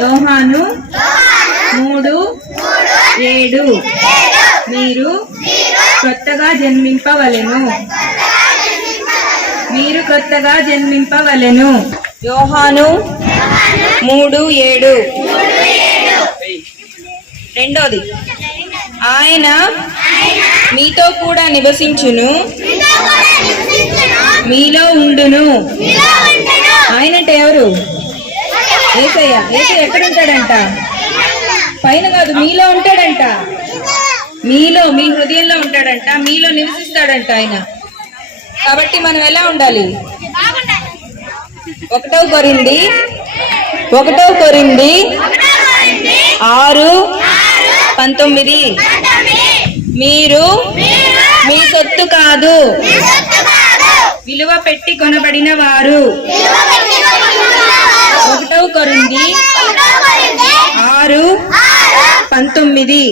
యోహాను 3:7 మీరు కొత్తగా జన్మింపవలెను. మీరు కొత్తగా జన్మింపవలెను. యోహాను 3:7. రెండోది, ఆయన మీతో కూడా నివసించును, మీలో ఉండును. ఆయన అంటే ఎవరు? యేసయ్య. యేసయ్య ఎక్కడ ఉంటాడంట? పైన కాదు, మీలో ఉంటాడంట. మీలో, మీ హృదయంలో ఉంటాడంట, మీలో నివసిస్తాడంట ఆయన. కాబట్టి మనం ఎలా ఉండాలి? 1 కొరింథీ 6:19 మీరు మీ సొత్తు కాదు, విలువ పెట్టి కొనబడిన వారు. 1 కొరింథీ 6:19